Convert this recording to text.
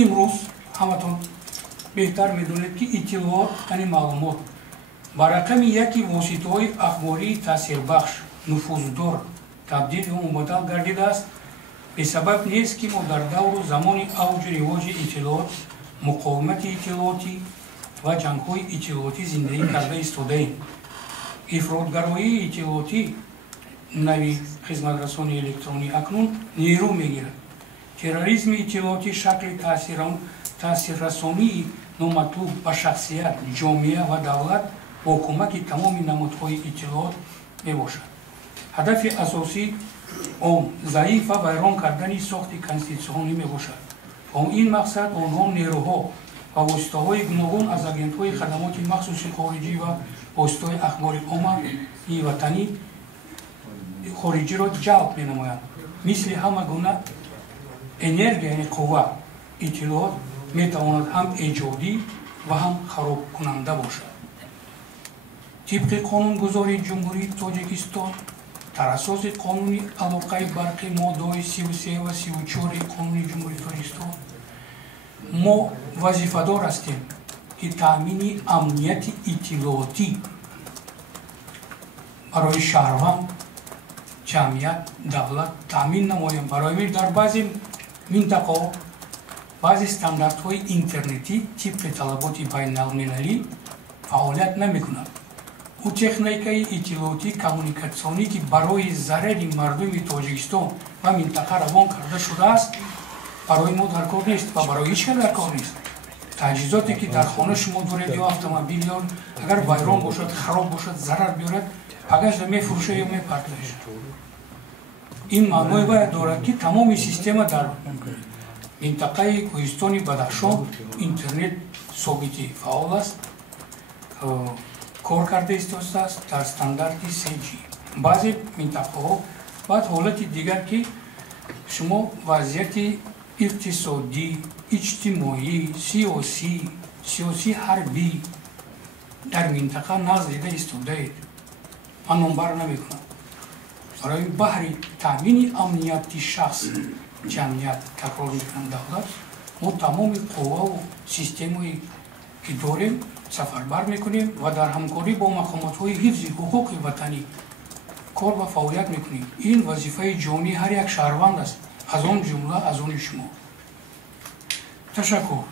имрӯз ҳаматон беҳтар медонед ки иттилоот яъне маълумот ба рақами яки воситаҳои ахбории таъсирбахш нуфуздор табдил ё мубаддал гардидааст. бесабаб нест ки мо дар давру замони авҷу ривоҷи иттилоот муқовимати иттилоотӣ ва ҷангҳои иттилоотӣ зиндагӣ карда истодаем. ифротгароии иттилоотӣ нави хизматрасони электронӣ акнун нерӯ мегирад. терроризми иттилоотӣ шакли таъсиррасонии номатлуб ба шахсият, ҷомеа ва давлат бо кӯмаки тамоми намудҳои иттилоот мебошад. ҳадафи асосии он заиф ва вайрон кардани сохти конститутсионӣ мебошад. бо ин мақсад онҳо нерӯҳо ва воситаҳои гуногун аз агентҳои хадамоти махсуси хориҷӣ ва воситаҳои ахбори оммавии ватанӣ хориҷиро ҷалб менамоянд. мисли ҳама гуна энергия яъне қувва иттилоот метавонад ҳам эҷодӣ ва ҳам харобкунанда бошад. тибқи қонунгузори ҷумҳурии тоҷикистон дар асоси қонуни алоқаи барқи моддаҳои 33 ва 34 қонуни ҷумҳурии тоҷикистон мо вазифадор ҳастем ки таъмини амнияти иттилоотӣ барои шаҳрванд, ҷамъият, давлат таъмин намоем. барои мин дар баъзе минтақаҳо баъзе стандартҳои интернетӣ тибқи талаботи байналмилалӣ фаъолият намекунад. ӯ техникаи иттилоотӣ коммуникатсионӣ ки барои зарари мардуми тоҷикистон ва минтақа равон карда шудааст барои мо дар кор нест ва барои ҳеҷ кас дар кор нест. таҷҳизоте ки дар хона шумо доред ё автомобил ё агар вайрон бошад, хароб бошад, зарар биёрад, багажда мефурӯшад ё мепартояд. ин маънои вай дорад ки тамоми система дар минтақаи кӯҳистони Бадахшон интернет собити фаъол аст, кор карда истодааст дар стандарти 3G. баъзе минтақаҳо баъд ҳолати дигар ки шумо вазъияти иқтисодӣ, иҷтимоӣ, сиёсӣ ҳарбӣ дар минтақа нағз дида истодаед. ман номбар намекунам. барои баҳри таъмини амнияти шахс, ҷамъият, такрор мекунам давлат, мо тамоми қувваву системаи ки дорем сафарбар мекунем ва дар ҳамкорӣ бо мақомотҳои ҳифзи ҳуқуқи ватанӣ кор ва фаъолият мекунем. ин вазифаи ҷонии ҳар як шаҳрванд аст, аз он ҷумла аз они шумо. ташаккур.